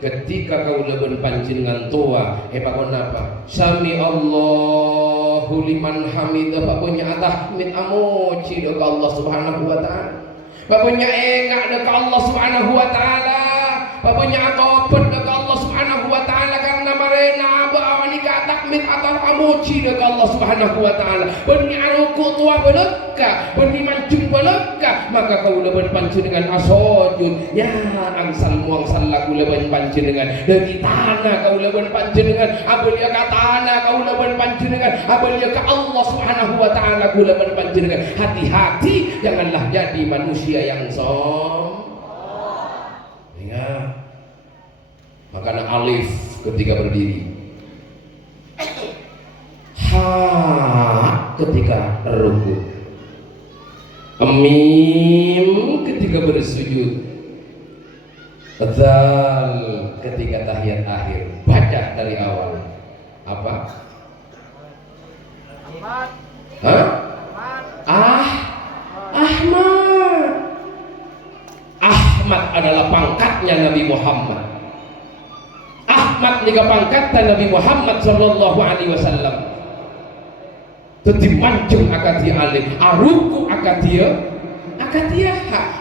ketika kau leben panjenengan tua pakon apa sami Allahu liman hamidah papunya tahmid amoci ke Allah subhanahu wa ta'ala papunya engak ke Allah subhanahu wa ta'ala papunya atopet ke Allah subhanahu wa ta'ala karena marena bawani ka tahmid atau amoci ke Allah subhanahu wa ta'ala punya ruku tua belaka punya mancung belaka maka kau leben panjenengan asojud ya angsal muangsal laku leben panjenengan dari tanah kau leben panjenengan abelia ka tanah kau leben panjenengan abelia ka Allah subhanahu wa ta'ala kau leben panjenengan hati-hati janganlah jadi manusia yang ya makanya alif ketika berdiri ha ketika ruku mim ketika bersujud zal ketika tahiyat akhir baca dari awal apa hah Ahmad adalah pangkatnya Nabi Muhammad Ahmad nika pangkatnya Nabi Muhammad sallallahu alaihi wasallam tadi mancung akadia alim aruku akadia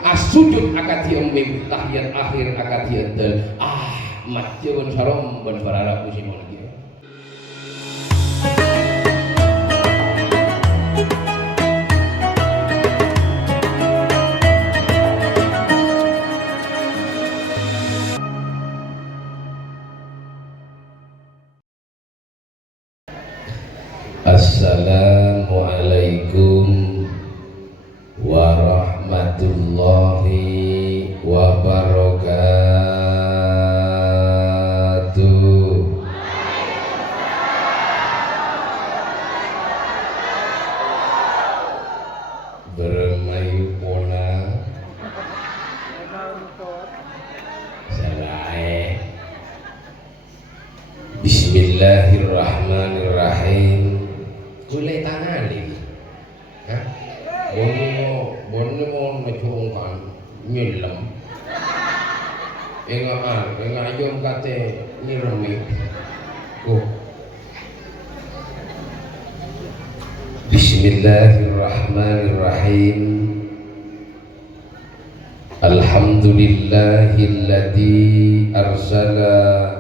asujud akadia mim tahiyat akhir akadia dal Ahmad jeung sarom ben barara kusimon kieu Assalamualaikum warahmatullahi wabarakatuh. Bermayu pona sarai. Bismillahirrahmanirrahim. Kulai tangan ini, bonne mau ngecungkan nyelam, enggak jom kate nyirami, Bismillahirrahmanirrahim. Alhamdulillahilladzi arsala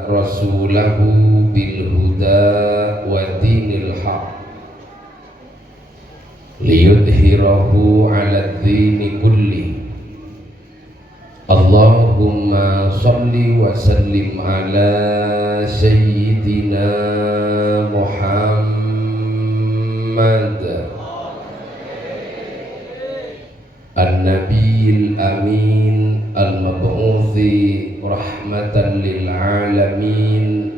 rasulahu bil huda wa dinil haq liyudhhirahu 'ala ad-dini kulli. Allahumma shalli wa sallim ala sayyidina Muhammad an-nabiyil amin al-mab'uthi rahmatan lil alamin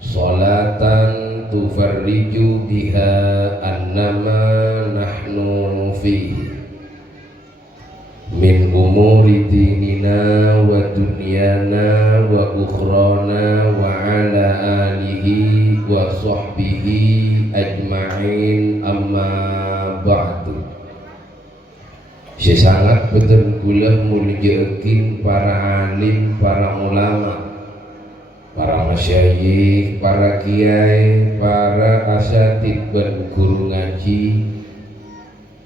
salatan tufarriju biha annama nahnu fihi min umuri dinina wa dunyana wa ukhrana wa ala alihi wa sahbihi ajma'in amma ba'du. Sesangat betul kula mulyakin para alim, para ulama, para masyayikh, para kiai, para asatid dan guru ngaji.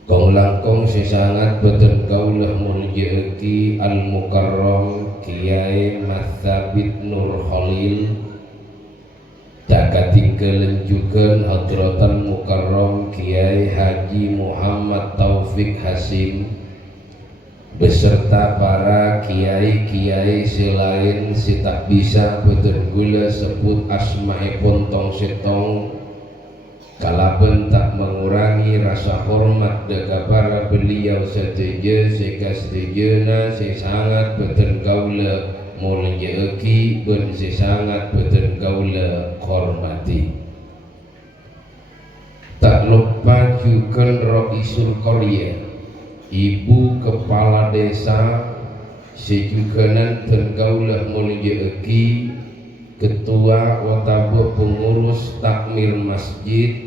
Kong langkong sesangat betul kaulah mulyaki al-mukarram Kiai Matsabit Nur Khalil. Dakatingkeun juga hadratan mukarram Kiai Haji Muhammad Taufik Hasim beserta para kiai-kiai selain si tak bisa betul gula sebut asma'ipun tong setong kalaben tak mengurangi rasa hormat deka para beliau setuju sehingga setujuna sangat betul gaula mulyaeki ben sangat betul gaula hormati. Tak lupa juga Raisul Qaryah, ibu kepala desa sejuganan tergaulah mulyaeki ketua watabu pengurus takmir masjid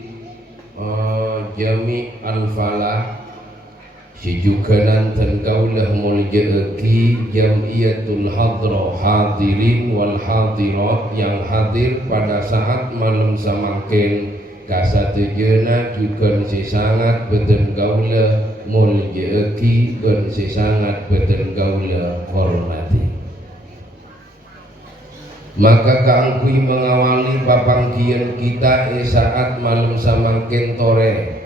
Jami Al-Falah Sijukanan tengkaulah muljaeki Jamiyatul Hadra hadirin wal hadirat yang hadir pada saat malam samakin kasatujana juga sesangat betengkaulah muljaeki dan sesangat betengkaulah hormati. Maka kaangkui mengawali papangkian kita saat malam samakin tore.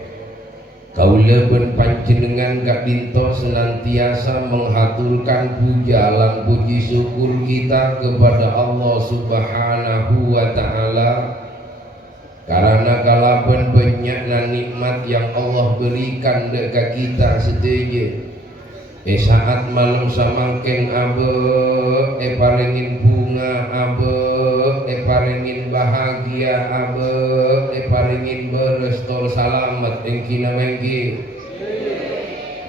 Kaula ben panjenengan gak dinto senantiasa menghaturkan puja lan puji syukur kita kepada Allah Subhanahu wa taala karena kalaban banyakna nikmat yang Allah berikan dekat kita sedaya. Saat malam samangken abe parengin bunga abe parengin bahagia abe parengin berestol salamet engkina mengki.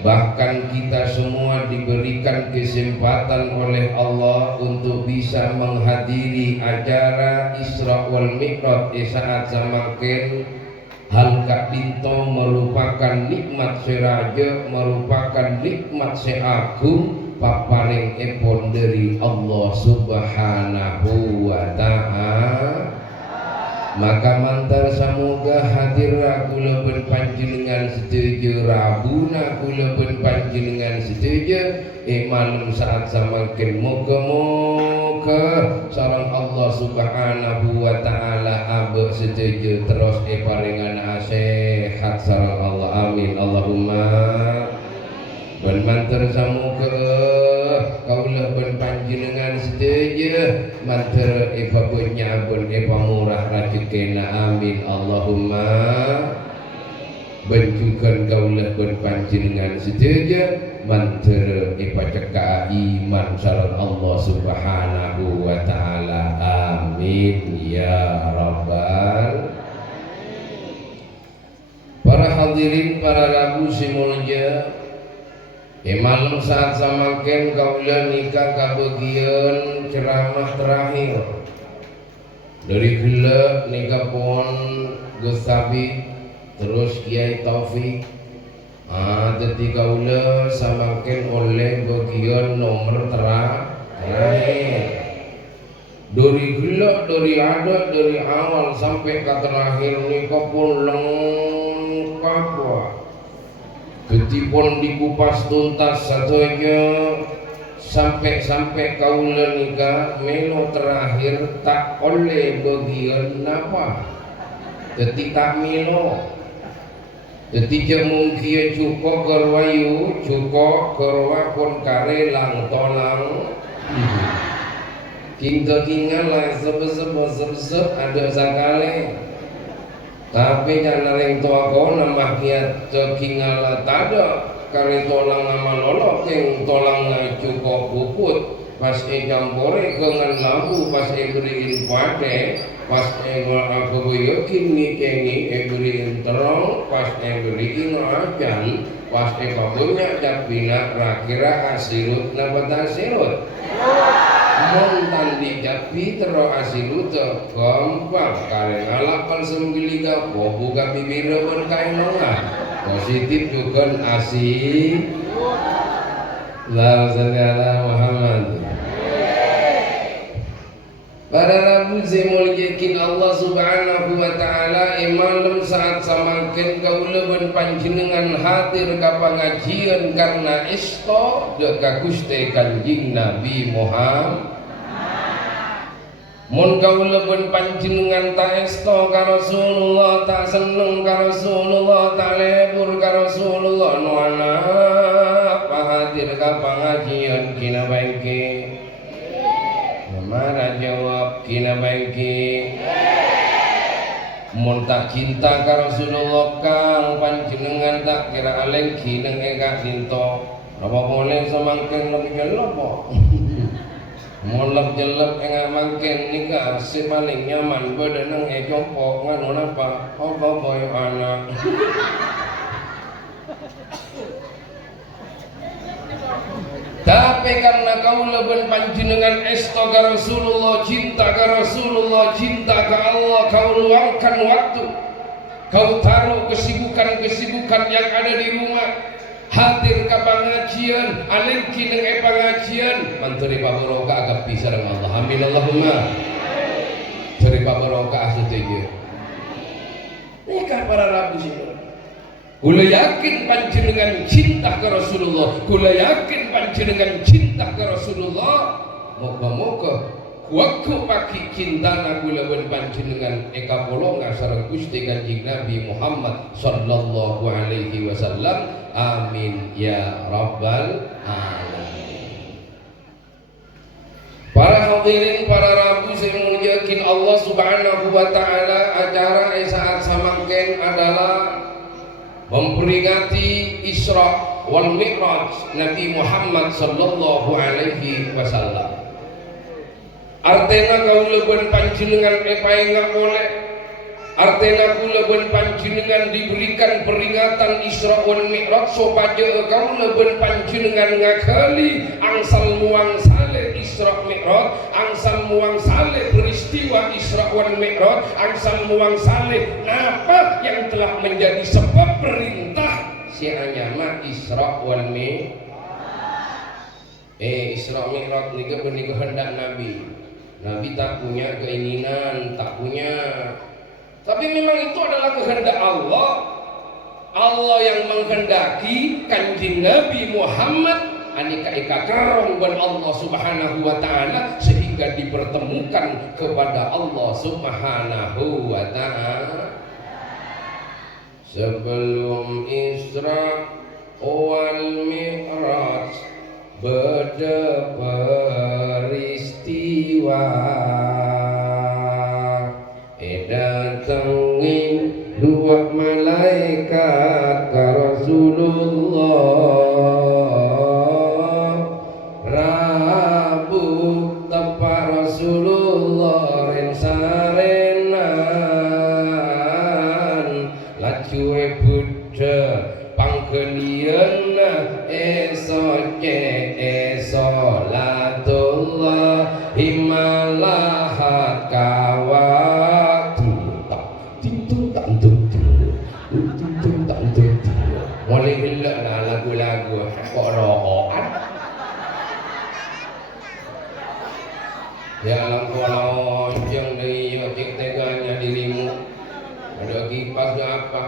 Bahkan kita semua diberikan kesempatan oleh Allah untuk bisa menghadiri acara Isra wal Mi'raj saat samangken. Hal kak dinto merupakan nikmat seraja, merupakan nikmat seagung paparing epon dari Allah Subhanahu wa ta'ala. Maka mantar samoga hadir kula ben panjenengan setuju rabuna kula ben panjenengan setuju malam saat samakin moga-moga sareng Allah Subhanahu wa taala abe setuju terus paringan sehat sareng Allah amin Allahumma. Ben mantar samoga kaulah ben panjenengan setuju mantar punya ben murah rezekina amin Allahumma. Benjukan kaulah ben panjenengan setuju mantar cekak iman sareng Allah Subhanahu wa taala amin ya rabbal. Para hadirin para rabu simulja malam saat samaken kaula nikah kabagian ceramah terakhir dari gila nikah pon Gus Sabi terus Kiai Taufik. Jadi kaula samaken oleh bagian nomor terakhir dari gila dari ada dari awal sampai ke terakhir nikah pun lengkap. Ketipun dikupas tuntas satunya sampai kaula nikah melo terakhir tak oleh bagian apa ketika melo ketika mungkin cukup kerwayu cukup kerwa pun kare lang tolang tinggal lah sebesar ada sekali. Tapi jangan ring tua kau nama kiat cekingala tada kali tolang nama lolok yang tolang cukup puput pas campore dengan lampu pas beriin pade pas aku yakin ni kengi beriin terong pas beriin ajan pas kabunya japina rakira asirut nabata asirut montan di japi terus asilu gampang karen alapan sembiliga buka bibir berkain mangga positif juga asih la sallallahu Muhammad. Para rabu semuljakin Allah Subhanahu wa taala malam saat samaken kaula ben panjenengan hadir ka pangajian karena isto deka Gusti Kanjeng Nabi Muhammad. Mun kaula ben panjenengan ta esto ka Rasulullah tak seneng ka Rasulullah tak lebur ka Rasulullah no ana hadir ka pangajian kina baike. Mara jawab kina baiki mun tak cinta ka Rasulullah kang panjenengan tak kira aleng kineng eka dinto apa boleh samangken lebih jelek po mun lep jelek enggak mangken nikah si paling nyaman bedeneng jompo nganu napa apa boy anak tapi karena kau leben panjenengan esto ka Rasulullah, cinta ka Rasulullah, cinta ka Allah, kau luangkan waktu, kau taruh kesibukan-kesibukan yang ada di rumah, hadir ke pengajian, alim kini pengajian, manturi pabarokah agak bisa dengan Allah. Amin Allahumma. Dari pabarokah setuju. Nikah para rabu sih. Kula yakin panjenengan cinta ke Rasulullah. Kula yakin panjenengan cinta ke Rasulullah. Moga-moga waktu pagi cinta kula wen panjenengan eka polonga sareng Gusti Kanjeng Nabi Muhammad sallallahu alaihi wasallam. Amin ya rabbal alamin. Para hadirin, para rabu saya muliakan Allah subhanahu wa ta'ala. Acara saat samangken adalah memperingati Isra wal Mi'raj Nabi Muhammad sallallahu alaihi wasallam. Artena kaula ben panjenengan epaenga oleh, artena kula ben panjenengan diberikan peringatan Isra wal Mi'raj supaya kaula ben panjenengan ngakali angsal muang sale Isra Mi'raj, angsal muang sale peristiwa Isra wal Mi'raj, angsal muang sale apa yang telah menjadi sebab perintah si anyama Isra wal Mi'raj. Isra Mi'raj nika benika hendak Nabi. Nabi tak punya keinginan, tak punya. Tapi memang itu adalah kehendak Allah. Allah yang menghendaki Kanjeng Nabi Muhammad anika eka kerong ben Allah subhanahu wa ta'ala sehingga dipertemukan kepada Allah subhanahu wa ta'ala. Sebelum Isra wal Mi'raj beda peristiwa datangin dua malaikat ke Rasulullah. Rabu tepat Rasulullah rensarenan laju Buddha pangkelian esolatullah himalahat kawat mulai gelak lah lagu-lagu kok rokokan ya langkau lonjong dari yotik teganya dirimu ada kipas apa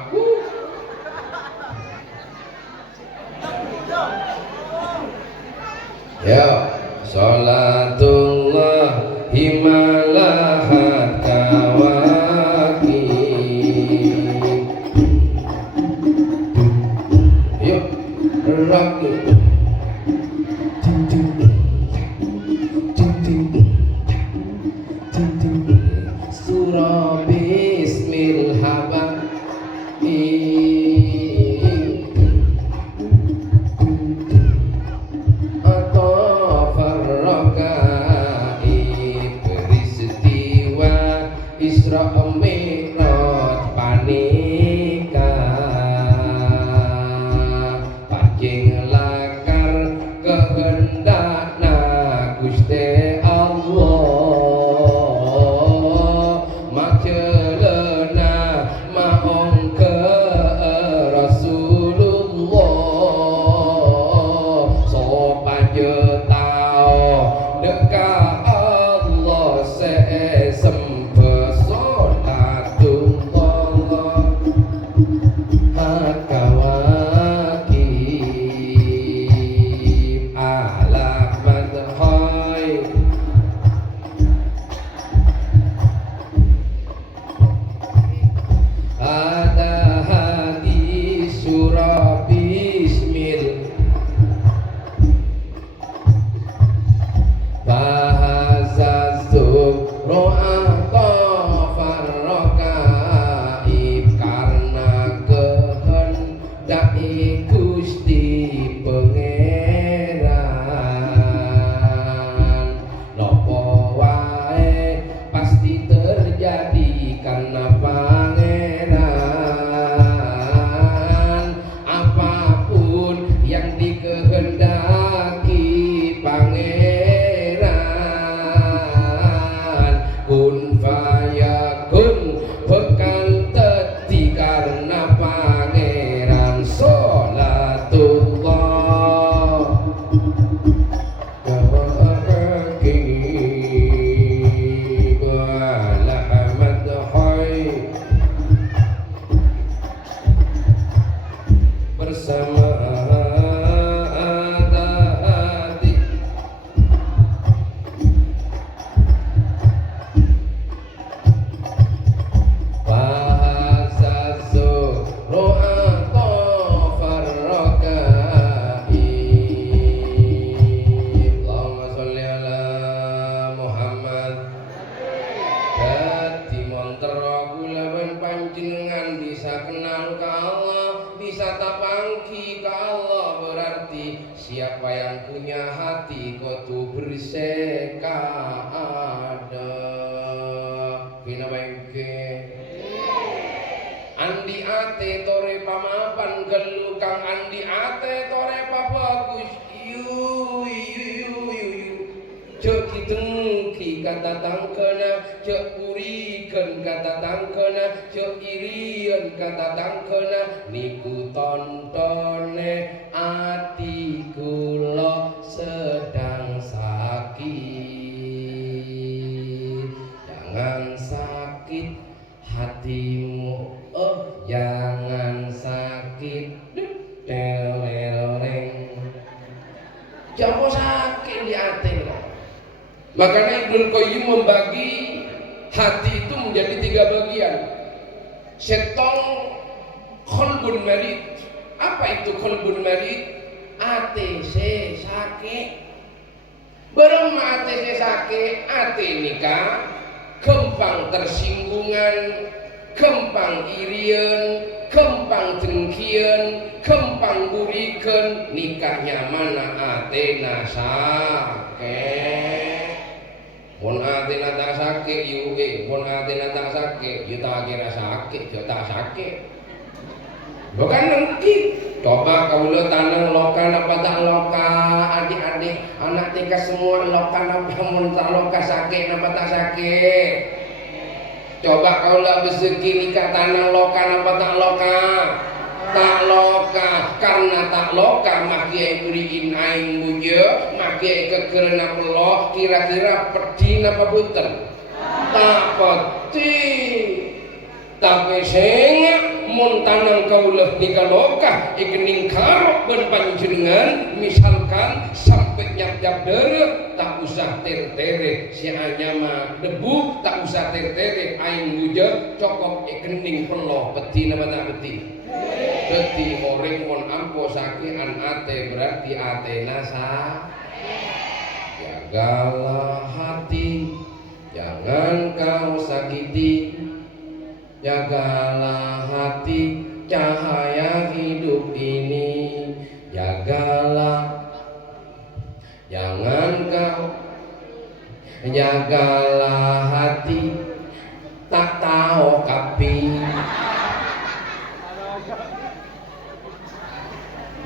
ya salatullah himalahat kawaki yuk ragu surah bismillah atau farraka andi ate tore pamapan gelu kang andi ate tore pabagus yu cek kitengki kata tangkena cek purikeun kata tangkena cek irian kata tangkena niku tontone ati kula sedang sakit jangan sakit hatimu jangan sakit jangan sakit di hati. Makanya Ibnu Qayyim membagi hati itu menjadi 3 bagian. Setong qalbun marid. Apa itu qalbun marid? Ate se sakit. Barang ate se sakit, ate nikah kempang tersinggungan, kempang irian, kempang dengkian, kempang burikan, nikahnya mana atena sakit. Pun atena tak sakit yu pun atena tak sakit yu tak kira sakit yu tak sakit. Bukan nengki. Coba kau lo tanang lokan apa tak loka, adik-adik anak tingkat semua lokan apa mun tak loka sakit apa tak sakit. Coba kau lah rezeki nikah tanang lokan apa tak loka, tak loka karena tak loka makiai beriin aing bujo, makiai kekerana pelo kira-kira pedin apa punten? Tak peti, tapi sengak mun tanang kaulah nikah loka ikening karok ben panjenengan misalkan sampai nyap-nyap deret tak usah ter-tere si anya mah debu tak usah ter-tere aing buja cokok ikening pelo peti nama tak peti peti orang mun ampo sakian ate berarti ate nasa jagalah hati jangan kau sakiti. Jagalah hati cahaya hidup ini. Jagalah jangan kau jagalah hati tak tahu kapi.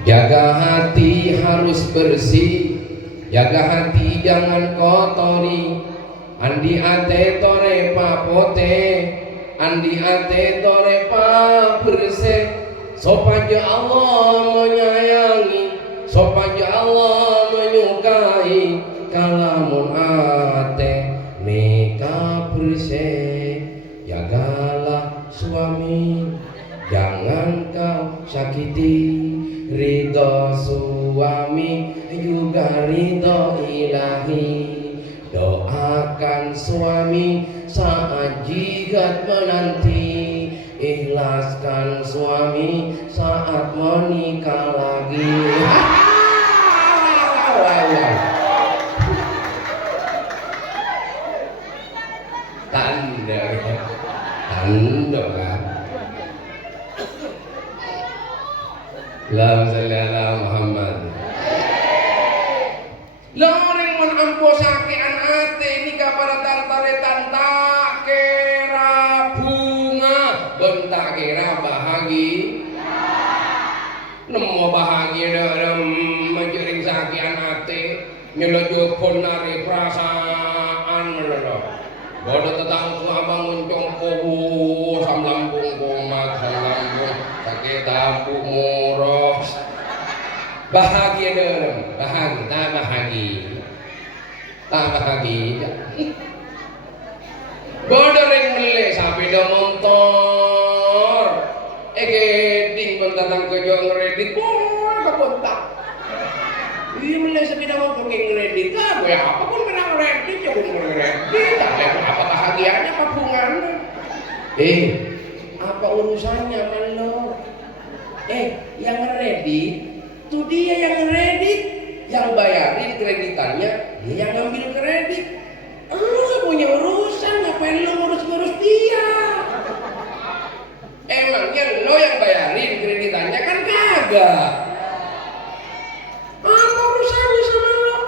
Jaga hati harus bersih. Jaga hati jangan kotori. Andi ate tore papote andi ate tore pa bersih sopaja Allah menyayangi sopaja Allah menyukai kalamun ate meka bersih jagalah suami jangan kau sakiti ridho suami juga ridho ilahi doakan suami saat jihad menanti ikhlaskan suami saat menikah lagi. Tanda kan Allahumma sholli ala Muhammad. Loreng mun ampo sakean ate nikah para tartaretan tak kira bunga bentak kira bahagi nemu bahagia dalam menjering sakean ate nyelejo pun nari perasaan lho bodo tetangku abang muncung poho sam lambung komat sam lambung sakit tampu muros bahagia dalam bahagia tak bahagia bodoreng melek sepeda motor geding bentatang kejo ngeredit boleh kepontak iya melek sepeda motor ngeredit lah gue apapun kena ngeredit ya gue ngeredit apa bahagianya apa bunganya apa urusannya lo yang ngeredit tuh dia yang ngeredit yang bayarin kreditannya dia yang ngambil kredit lu gak punya urusan ngapain lu ngurus-ngurus dia emangnya lo yang bayarin kreditannya kan kagak apa urusannya sama lo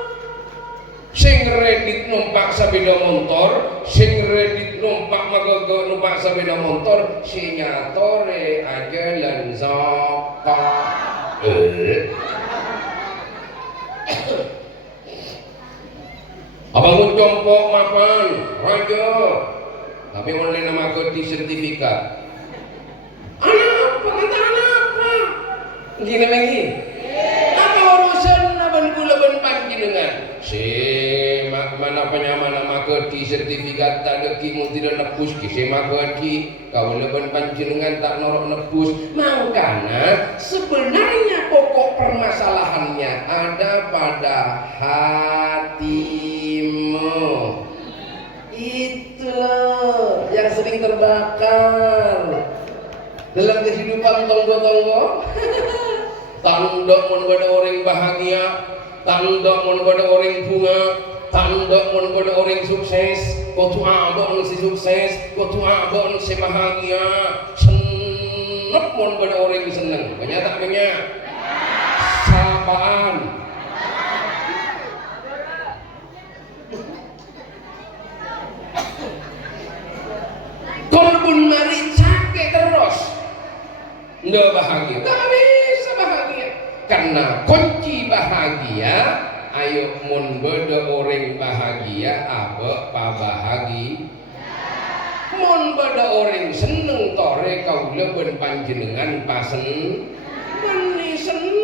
sing kredit numpak sepeda motor motor sing redit numpak magaga numpak sepeda motor sinyatore aja lan zaka abang compok mapan raja tapi oleh nama di sertifikat anak apa kata anak apa gini lagi apa urusan naban gula ban panjenengan si mana penyaman nama di sertifikat tak ada kimu tidak nebus kisi makadi kau leban panjenengan tak norok nebus makanya sebenarnya pokok permasalahannya ada pada hatimu itu yang sering terbakar dalam kehidupan tonggo-tonggo tandok mun pada orang bahagia tandok mun pada orang bunga tandok mun pada orang sukses kotu abon si sukses kotu abon si bahagia senep mun pada orang seneng banyak tak banyak sapaan kolbun mari cake terus nggak bahagia nggak bisa bahagia karena kunci bahagia ayo mun beda orang bahagia apa bahagia mun beda orang seneng tore kau leben panjenengan pasen meni seneng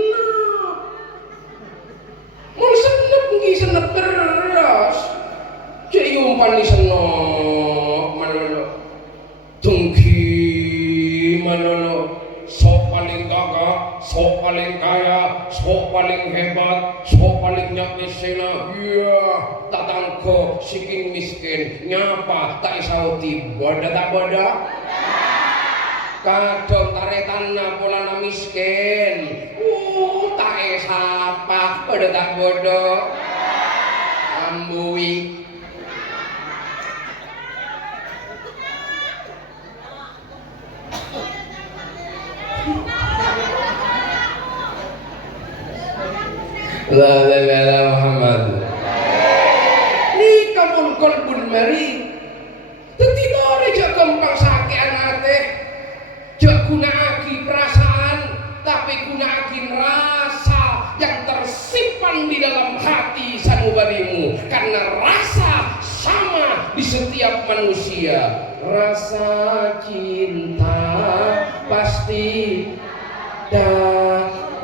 mun seneng ngi seneng terus cek umpan di seneng mana tungki manono sok paling gagah, sok paling kaya, sok paling hebat, sok paling nyaknisena iya tatangko siking miskin nyapa tak isauti boda tak boda kadang taretan napolana miskin tak esapa boda tak boda ambui La la la la Muhammad. Ni kamun kolbun mari. Tetidore jak gampang sakean ate. Jak gunakake perasaan, tapi gunakake rasa yang tersimpan di dalam hati sanubarimu. Karena rasa sama di setiap manusia. Rasa cinta pasti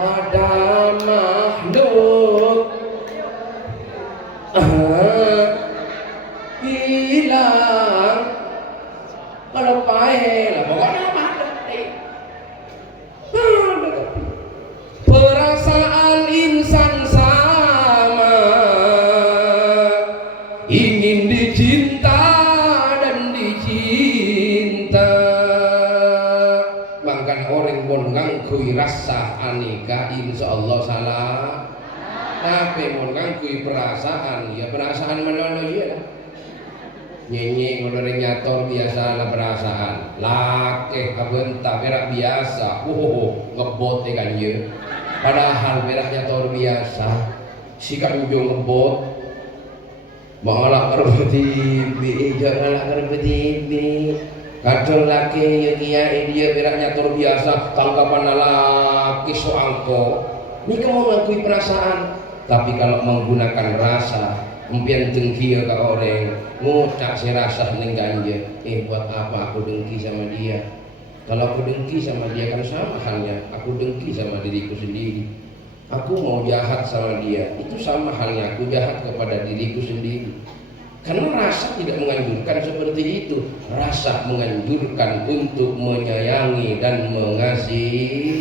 pada makhluk hilang kalau pahit lah pokoknya mati perasaan insan sama ingin dicinta dan dicinta bahkan orang pun ngangkui rasa anika insyaallah salah tapi mau ngangkui perasaan ya perasaan mana ya nyenyi ngono nyator biasa lah perasaan laki kabentak berak biasa ngebot kan ya padahal berak nyator biasa si kanjong ngebot malah kerbetibi janganlah kerbetibi kadang laki ya dia berak nyator biasa tanggapan laki soangko ini kamu ngakui perasaan tapi kalau menggunakan rasa empian dengki ke orang ngucap si rasa ning ganja buat apa aku dengki sama dia kalau aku dengki sama dia kan sama halnya aku dengki sama diriku sendiri aku mau jahat sama dia itu sama halnya aku jahat kepada diriku sendiri karena rasa tidak menganjurkan seperti itu rasa menganjurkan untuk menyayangi dan mengasihi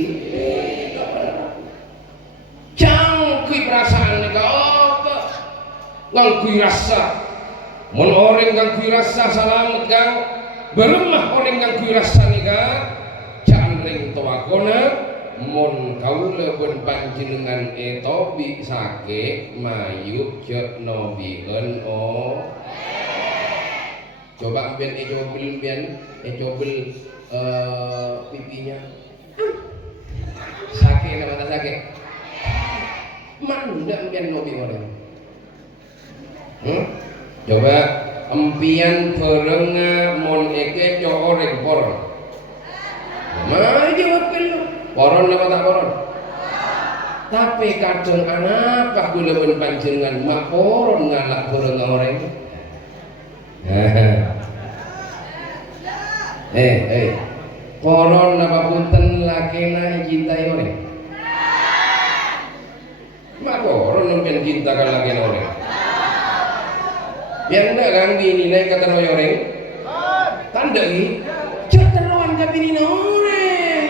jangkui perasaan ni apa ngangkui rasa mun orang ngangkui rasa salamet kang beremah orang ngangkui rasa ni kang jangan ring tawakona mun kaula pun panjenengan etobi sake mayuk cek nobieun coba ambil ejobel pipinya sake nama sake mana ambil nobi orang coba empian perenga mon eke co oreng poron. Mah jawab lu. Poron apa tak poron? Tapi kadang anak kah gula panjenengan mak poron ngalak perenga oreng. Poron apa punten lakena cintai oreng. Mak poron mungkin cinta kan lakena oreng. Yang enggak kan dinilai kata orang tanda ni jangan lawan kata ini orang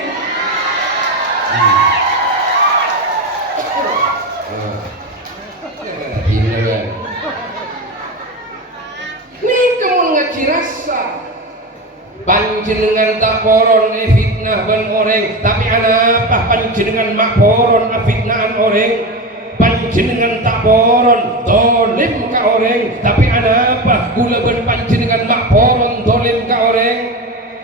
ni kamu ngaji rasa panjenengan tak poron fitnah ban orang tapi apa panjenengan mak poron fitnahan orang panjenengan tak poron dolim ka orang tapi ada apa gula ben panjenengan mak poron dolim ka orang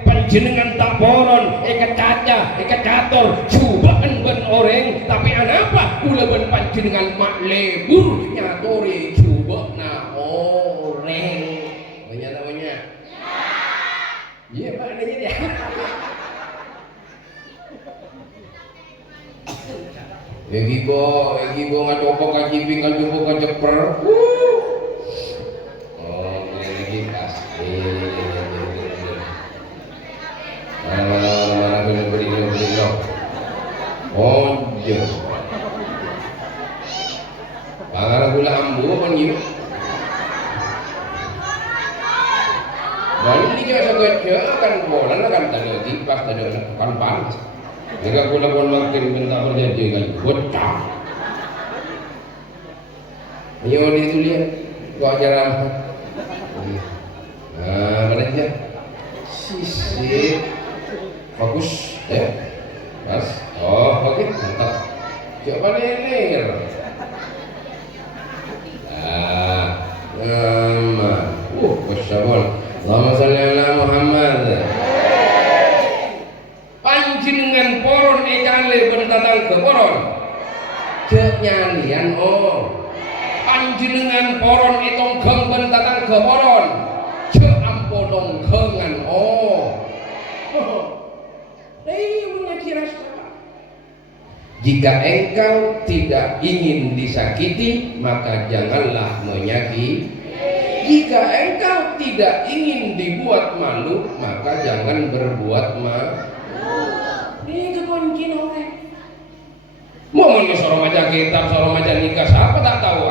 panjenengan tak poron eka caca eka cator cubaan ben orang tapi ada apa gula ben panjenengan mak lebur nyatori cubana orang banyak namanya iya pak adanya dia Egibo ngacopok kaciping ngacopok kaceper. Oh, ini pasti. Mana beri lo. Oh, je. Pangaran gula ambu apa ni? Baru ni je saged kan bolan kan tadi tipas tadi kan panas. Jika aku lakukan makin minta berjanji kan bocah. Ayo dia tu lihat, kau ajaran. Nah, mana dia? Sisi, fokus, ya, pas. Oh, okey, mantap. Coba leher. Bersabol. Allahumma salli ala Muhammad. Panjenengan poron ekale berdatang ke poron cek nyalian panjenengan poron etongkeng berdatang ke poron cek ampodong kengan punya kira jika engkau tidak ingin disakiti maka janganlah menyakiti. Jika engkau tidak ingin dibuat malu maka jangan berbuat malu. Ini kekunci orang. Mau sorong aja kitab, sorong aja nikah, siapa tak tahu.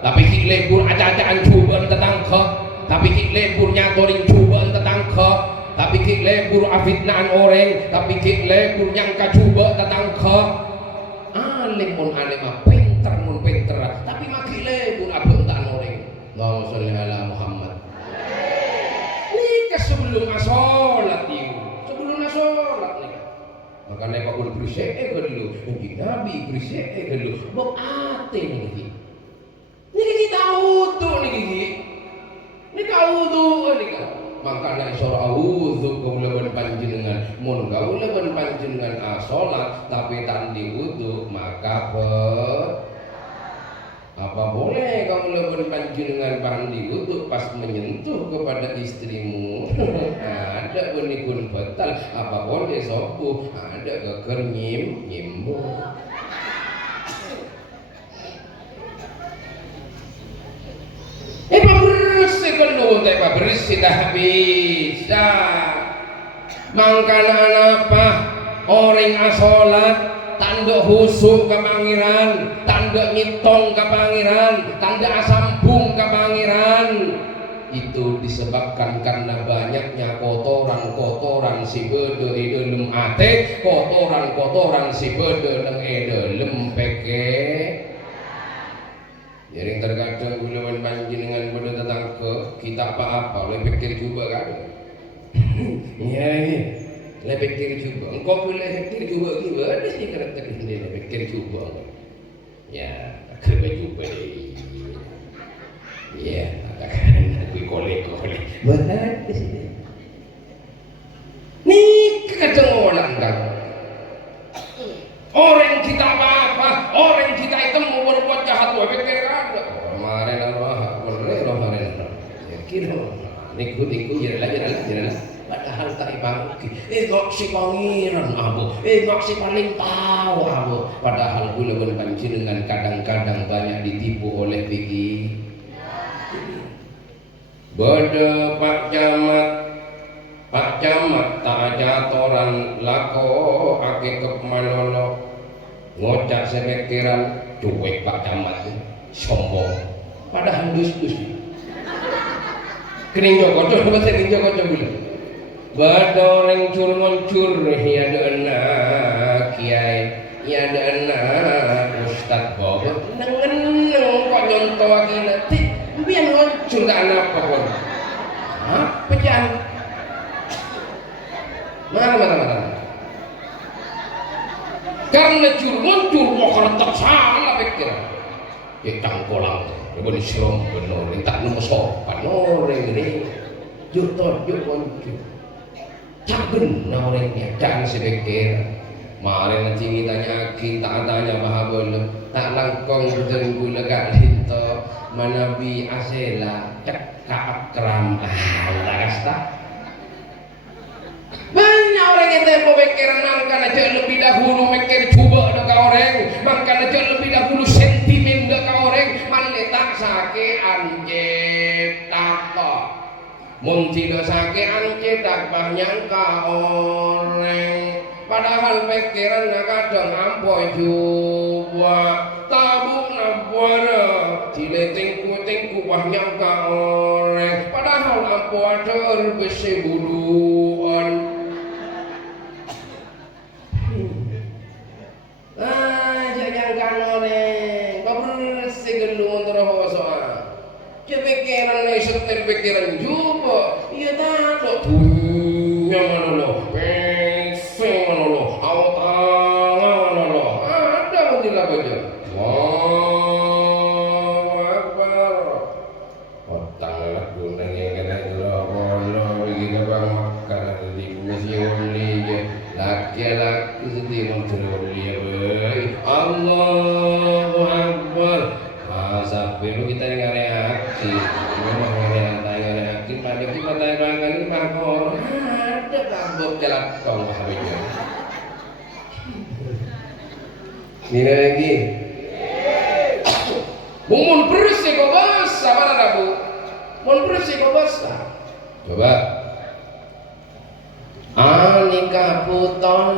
Tapi kik lebur acacaan cubaan tentang ke. Tapi kik lebur nyatorin cubaan tentang ke. Tapi kik lebur afitnaan orang. Tapi kik lebur nyangka cuba tentang ke. Alim pun alim, pinter pun pinter. Tapi maki lebur abuntaan orang. Allahumma sholli ala Muhammad. Nikah sebelum asolat itu. Sebelum asolat nikah. Makanya kau pun berisik dulu, mungkin Nabi berisik dulu, bok ate nih, kita tahu nih, makanya surah awudhu kau leban panjenengan, mun kau leban panjenengan asolat, tapi tandi wudhu maka apa boleh kamu leban panjenengan pandi wudhu pas menyentuh kepada istrimu ada unikun betal apa boleh sopu ada keker nyimbu Pak bersih kalau Pak bersih dah bisa mangkana apa orang asolat tanda husuk ke pangeran, tanda ngitong ke pangeran, tanda asambung ke pangeran. Itu disebabkan karena banyaknya kotoran-kotoran si bede di dalam ate, kotoran-kotoran si bede di dalam peke. Jadi terkadang gulawan panjenengan pada datang ke kita apa-apa, oleh pikir juga kan? Ya. Lebih kiri cuba, engkau boleh kiri cuba juga ada sih karakter ini lebih kiri cuba, ya kerja cuba deh, ya katakan aku kolek, benar sih. Nih kadang orang kan, orang kita apa, orang kita itu mau berbuat jahat, lebih kiri ada. Kemarin Allah, boleh kemarin, ya kira. niku jeralah padahal tak ibaruki ngok si pangeran abu ngok si paling tahu abu padahal kula pun panjenengan kadang-kadang banyak ditipu oleh pikir bodoh Pak Camat tak aja toran lako ake kemanono ngocak semekiran cuek Pak Camat sombong padahal dus kening joko-joko bahasa kening joko-joko dulu badoreng cur-ngoncur ya dena kiai ya dena Ustaz Bobo nengen kok nyontoh lagi nanti biar ngoncur gak apa pun apa jangan marah karena cur-ngoncur mau keretak salah pikir ya cangkolang boleh serong benar tak nomor sopan orang ini juta ngoncur caben orangnya jangan sepikir kemarin nanti kita yakin tak tanya bahagia tak langkong dan gula gak linto manabi asela cek akram tak kasta banyak orang yang tempo pikiran mangkana aja lebih dahulu mikir coba dekat orang mangkana aja lebih dahulu sentimen dekat orang manle tak sake anjir tak mun tidak sakit ancetak banyak ka orang padahal pikiran kadang ampoi juga tabuk nabuana tidak tingku banyak ka orang padahal ampoi terbesi buluan jangan orang bersih gelung terus pikiran lain setel pikiran juga iya tak punya mana lo penseng mana lo awak mana lo ada mungkin lah baca Allahu Akbar otak lah gunang yang kena jelah bola begini bang makan di museum ni laki-laki sedih menteri Allahu Akbar sampai lu kita dengar reaksi memang reaksi pada kita tanyakan ini makor ada kabut jalan kong habisnya ini lagi mun bersih kok basah mana rabu mun bersih kok basah coba anika puton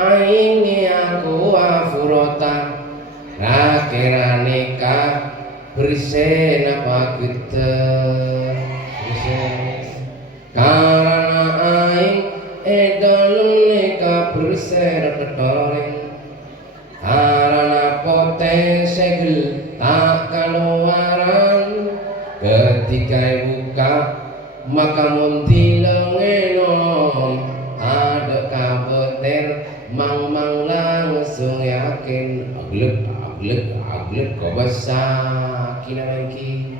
aini aku afurota rakira nikah bersih apa kita karena aing edalem nikah bersih ketoreng karena potensi gel tak keluaran ketika buka maka muntilang enom ada kabeter mang langsung yakin aglet kau besar kina lagi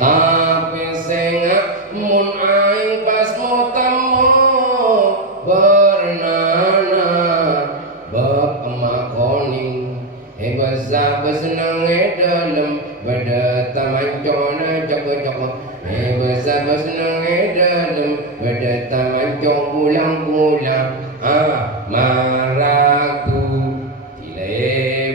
tapi sengak mun aing pas mau temu bernana bab emak koning basa senang dalam bada tamancona joko basa senang dalam bada tamancong pulang maraku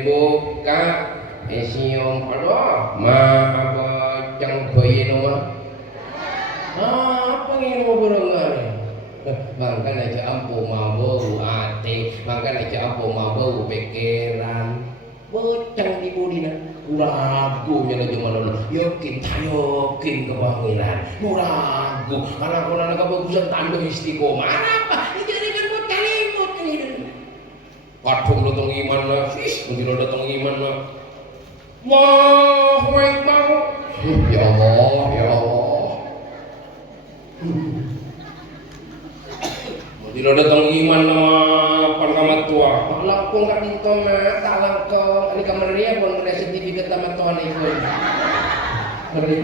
buka siom Allah maaf cang koyin mah apa ini mau berengar makan aja ampu mabau ate makan aja ampu mabau pikiran bocang di budina ragu nyala cuma lalu yakin kebangiran ragu anak-anak kebagusan tanduk istiqomah apa ini dengan bocah limut ini kadung datang iman lah, mungkin datang iman lah. Allahu Akbar. Ya Allah. Mungkin datang iman lah, pangkamat tua. Langkung kat itu mah, tak langkung. Ini kamar dia pun ada sertifikat tamat tua ni pun. Meri.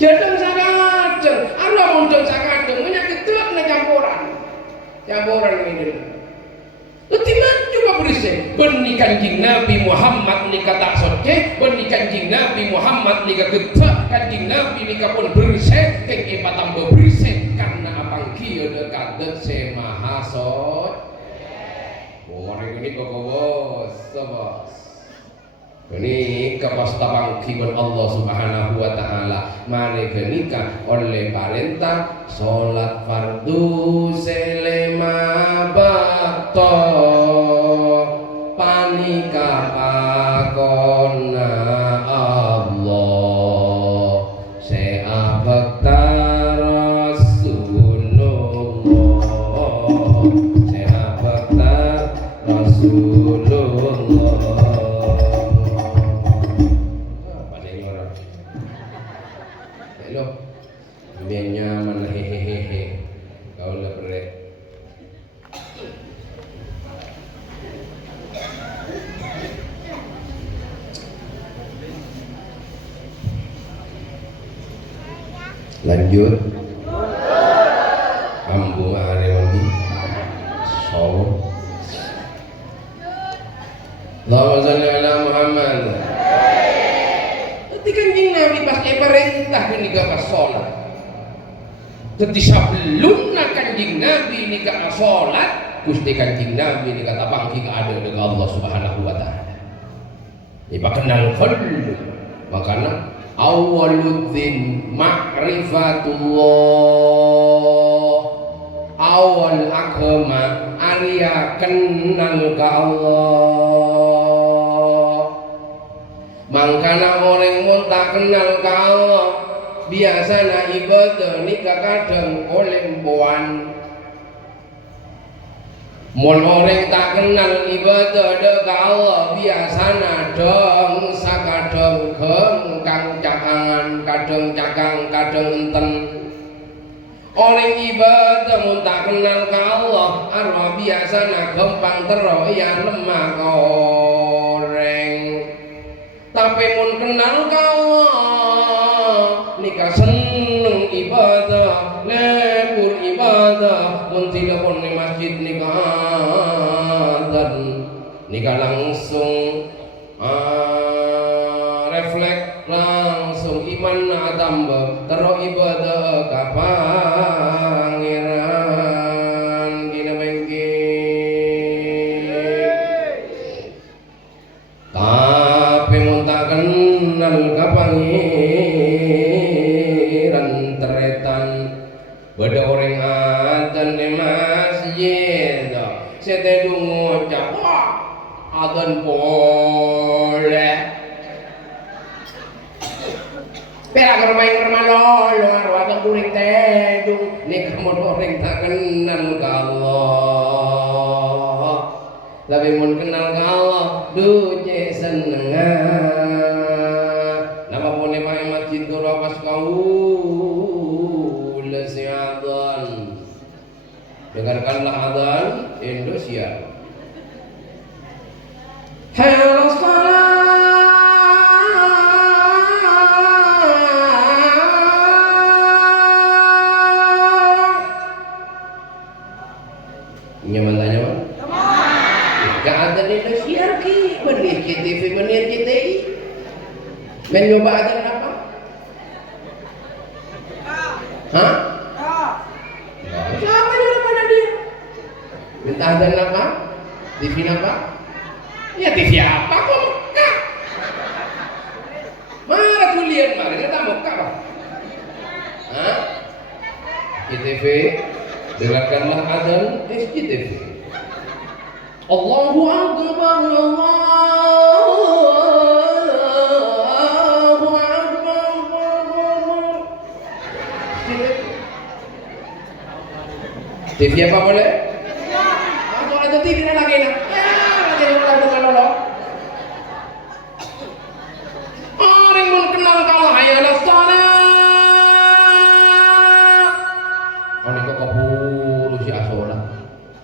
Jadang sangat, Allah muncul sangat, menyakit tuak na campuran ini. Ultimat coba berisik benih Kanjeng Nabi Muhammad nika tak soce benih Kanjeng Nabi Muhammad nika getak Kanjeng Nabi nika pun berisik keng tambah berisik karena apang kieu dekat semaha sot orang ini kok bos ini kepasta pangkiban Allah Subhanahu wa Ta'ala mereka nikah oleh perintah sholat fardu selema bakto panika pakona Allah seabakta Rasulullah seabakta Rasulullah. Biar nyaman hehehe kau lebre lanjut ambu hari mandi so Allahumma sholli ala Muhammad. Ketika Kanjeng Nabi pas perintah kenika pas sholat jadi sebelumna Kanjeng Nabi nikah sholat Gusti Kanjeng Nabi nikah tapangki ada dengan Allah Subhanahu wa Ta'ala. Iba kenal dulu makanya awwaludzin ma'rifatullah awal agama Arya kenal ke Allah mangkana orang mun tak kenal ke Allah biasanya ibadah nikah kadang oleh mboan mun orang tak kenal ibadah dek Allah biasanya dong sakadong kang cakangan kadang cakang kadang enten orang ibadah mun tak kenal ke Allah arwah biasanya gampang tero ya lemah goreng tapi mun kenal ke Allah nikah seneng ibadah lebur ibadah mun tidak pun di masjid nikah dan nikah langsung refleks langsung iman tambah terus ibadah ka pangeran dina bengki tapi mun tak kenal ka pangeran teretan beda orang adzan di masjid sete dungu ngucap adzan boleh pera keur main lolo arwah tong kuring tedung nek mun orang tak kenal ka Allah tapi mun kenal ka Allah duce seneng nama pun main masjid karo pas kau adzan dengarkanlah adzan Indonesia hayya salat nyaman tanya mah gak adzan Indonesia ki menir TV menir CTI men nyoba adzan apa hah siapa yang pada dia minta adzan apa TV apa ya TV apa kok Mekah marah kuliah marah kita Mekah Pak hah ITV dengarkanlah adzan SCTV Allahu Akbar Allahu Akbar TV apa boleh? Atau ada TV na lagi na? Lagi na lagi na lolo. Orang mun kenal kalau hayya ala salat. Orang kok kaburu si asolat.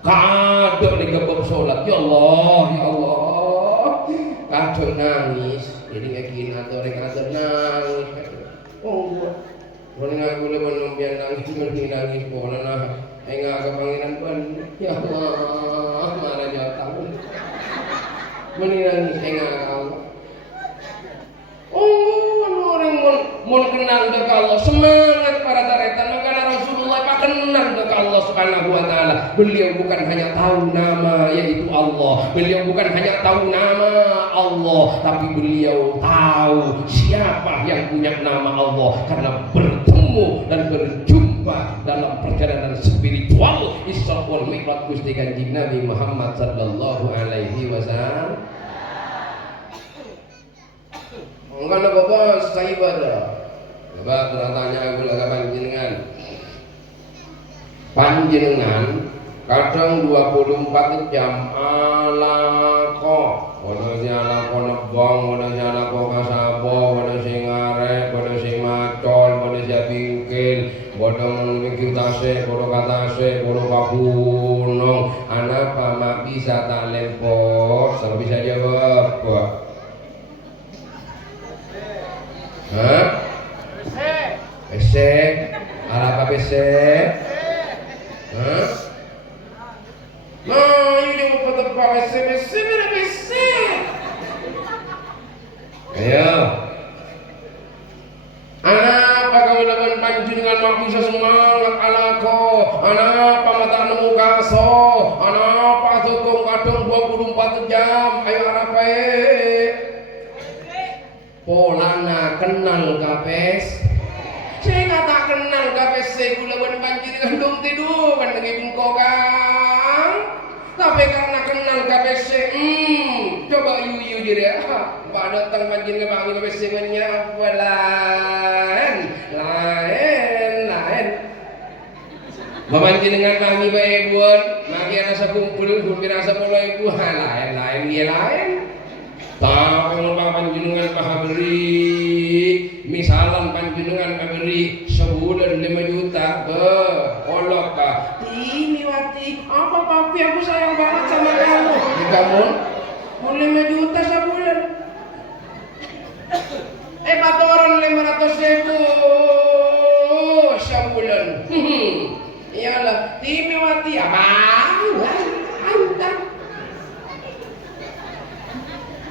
Kadang ning gebeb salat. Ya Allah, ya Allah. Kadang nangis. Jadi ngakin atau rek nangis. Oh, Orang aku lepas nombian nangis, nangis pola nah. Enggak ke pangeran pun, ya Allah, marah jatah. menirani engal. Oh, orang mon kenal ke Allah, semangat para taretan. Maka Rasulullah pak kenal ke Allah Subhanahu wa taala. Beliau bukan hanya tahu nama yaitu Allah. Beliau bukan hanya tahu nama Allah, tapi beliau tahu siapa yang punya nama Allah karena bertemu dan berjumpa dalam perjalanan spiritual Isra wal Mi'raj Gusti Kanjeng Nabi Muhammad sallallahu alaihi wasallam. Enggak ada bos, saya ibadah. Coba tanya aku lagi panjenengan kadang 24 jam alako. Ono sing alako nebong, ono sing alako kasabo, ono sing arek, ono sing macol, ono sing bingkil, ono mikir tasik, ono katase, ono kagunung. Anak mak bisa tak lempor, bisa bisa jawab, Pak. Hah? PC. Apa PC? Hah? Nah, ini mau pada PC. Ayo. Anak kau lakukan panjenengan mak bisa semangat alako. Anak mata nemu kaso. Anak tukung kadung 24 jam. Ayo arep polana kenal kapes. Saya tak kenal kapes kula ban panjenengan dong tidur kan dengan kokang. Tapi karena kenal kapes coba yu jadi Pak datang panjenengan bang kapes menyapa lain. Panjenengan kami bae buat maki rasa kumpul rasa mulai buah lain dia lain. Tapi mun panjenengan beri misalan panjenengan beri sebulan 5 juta olok ini wati apa papi aku sayang banget sama kamu kamu mau 5 juta sebulan patoran 500.000 sebulan iyalah timi wati apa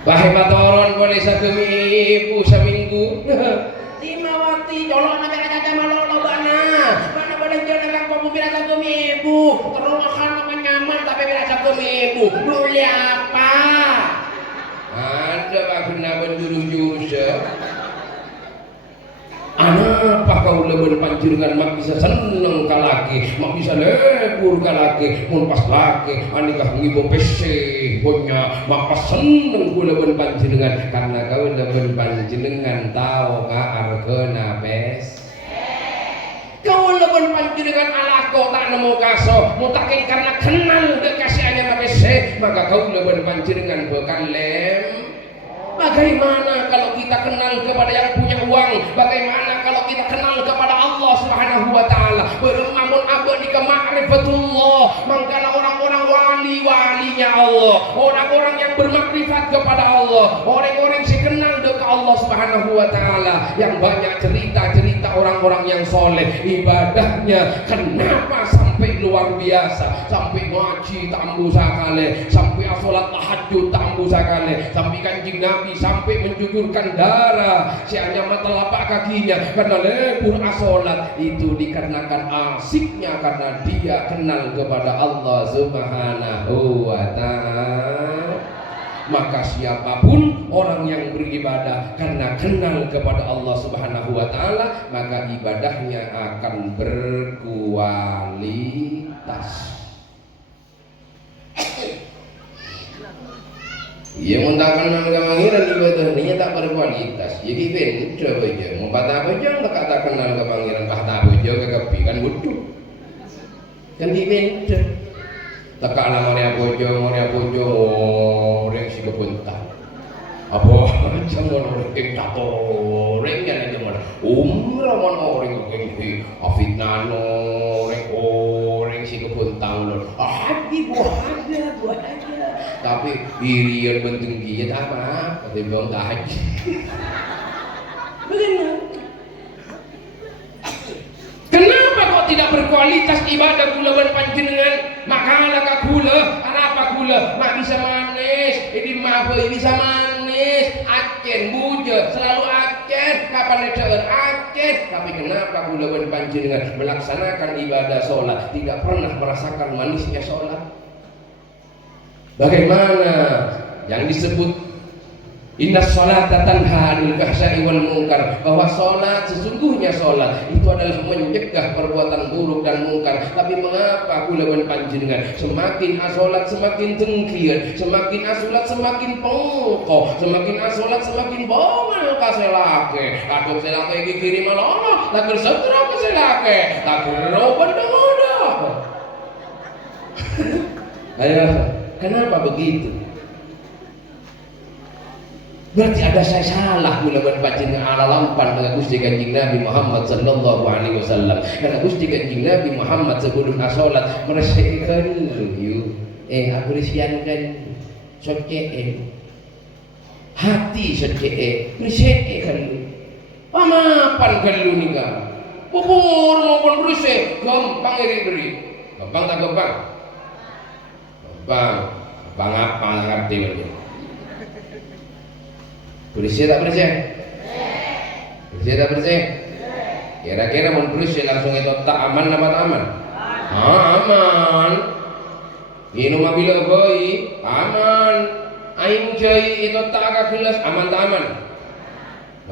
Wahai patoron boleh satu ibu seminggu. Timawati jolok nak jaga malu bana. Mana boleh jalan nak kamu bila satu ibu. Terus makan nyaman tapi bila satu ibu. Dulu apa? Ada pak kena benduru juga. Apa kau lebih panjenengan mak bisa seneng kalaki, mak bisa lebur kalaki, mun pas laki, anikah ngibo pese, punya mak pas seneng kula lebih panjenengan karena kau lebih panjenengan tahu ka argana pes. Kau lebih panjenengan alako tak nemu kaso, mutakin karena kenal dekasiannya pese, maka kau lebih panjenengan bekal lem. Bagaimana kalau kita kenal kepada yang punya uang? Bagaimana kalau kita kenal kepada Allah Subhanahu wa taala? Bermamun abadi ke ma'rifatullah. Mangkala orang-orang wali-walinya Allah, orang-orang yang bermakrifat kepada Allah, orang-orang yang kenal ke Allah Subhanahu wa taala, yang banyak cerita-cerita orang-orang yang soleh ibadahnya. Kenapa sampai luar biasa? Sampai ngaji tambu sakale, sampai salat tahajud tambu sakale, sampai Kanjeng Nabi sampai mencucurkan darah si hanya telapak kakinya karena lebur asolat. Itu dikarenakan asiknya karena dia kenal kepada Allah Subhanahu wa ta'ala. Maka siapapun orang yang beribadah karena kenal kepada Allah Subhanahu wa ta'ala, maka ibadahnya akan berkualitas. Ya mentakan nama kepangiran ibadahnya tak berkualitas. Jadi beda aja. Mau patah aja tak kata kenal kepangiran patah aja kekepi kan butuh. Kan beda. Tak kalah orang orang si kebentar. Apa aja orang tato orang yang aja mana. Umur orang yang afitnan orang si kebentar. Hati buah aja. Tapi irian penting giat apa? Ketimbang tahaj. Bagaimana? Kenapa kok tidak berkualitas ibadah kula ban panjenengan? Maka laka kula, apa kula gula, mak bisa manis, ini mah bisa manis, acen buja, selalu acen, kapan ada acen, tapi kenapa gula ben panjenengan melaksanakan ibadah sholat tidak pernah merasakan manisnya sholat? Bagaimana yang disebut inna sholata tanha 'anil fahsya'i wal munkar, bahwa sholat, sesungguhnya sholat itu adalah mencegah perbuatan buruk dan mungkar. Tapi mengapa kula ben panjenengan semakin asolat semakin tengkian, semakin asolat semakin pengko, semakin asolat semakin bongal ka selake, takut selake iki kirim alono, takut setra ka selake, takut roban ngono. Ayo, kenapa begitu? Berarti ada saya salah kula ben panjenengan ala lampan dengan Gusti Kanjeng Nabi Muhammad sallallahu alaihi wasallam. Karena Gusti Kanjeng Nabi Muhammad sebelum salat meresehkan yu apresiankan socee hati socee meresehkan pamapan kalu nika bubur maupun bersih gampang iri gampang tak gampang apa ngerti ini. Bersih tak bersih? Bersih tak bersih? Kira-kira mau bersih langsung itu tak aman apa tak aman? Aman. Minum bila boy aman. Aing jai itu tak agak gelas aman tak aman?